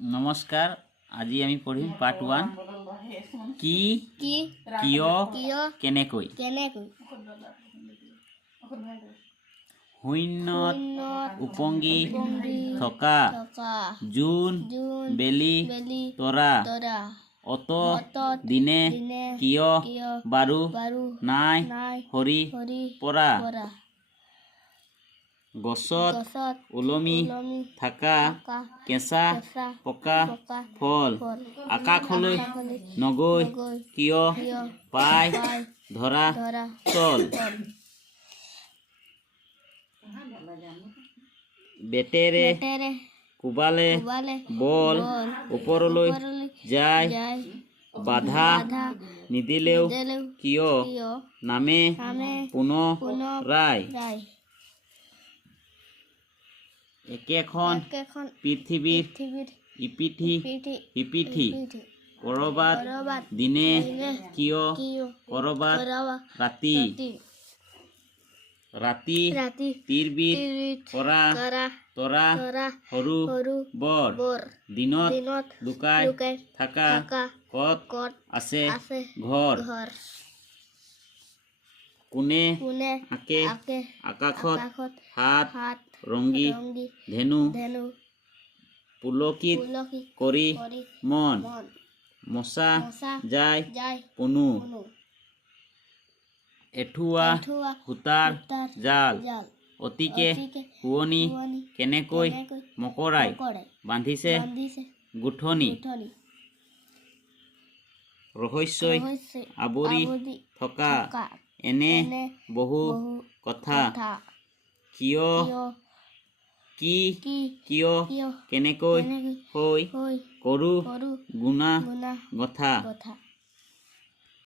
নমস্কাৰ। আজি আমি পঢ়িম পাৰ্ট 1 কি কিয় কেনেকৈ। শূন্যত উপঙি থকা জোন বেলি তৰা অত দিনে কিয় বাৰু নাই হৰি পৰা। গছত ওলমি থকা কেঁচা পকা ফল আকাশলৈ নগৈ কিয় পাই ধৰা তল। বেটেৰে কোবালে বল ওপৰলৈ যায় বাধা নিদিলেও কিয় নামে পুনৰাই। একেখন পৃথিৱীৰ ইপিঠি সিপিঠি কৰবাত দিনে কিয় কৰবাত ৰাতি। ৰাতি তিৰবিত কৰা তৰা সৰু বৰ দিনত লুকাই থাকা কত আছে ঘৰ। কোনে আকে আকাশত হাত ৰংগী ধেনু পুলকিত কৰি মন মচা যায় পুনু। এঠুৱা সূতাৰ জাল অতিকে শুৱনি কেনেকৈ মকৰাই বান্ধিছে গুঠনি। ৰহস্যই আৱৰি থকা এনে বহু কথা কিয় কেনেকৈ হৈ কৰো গুণা গথা।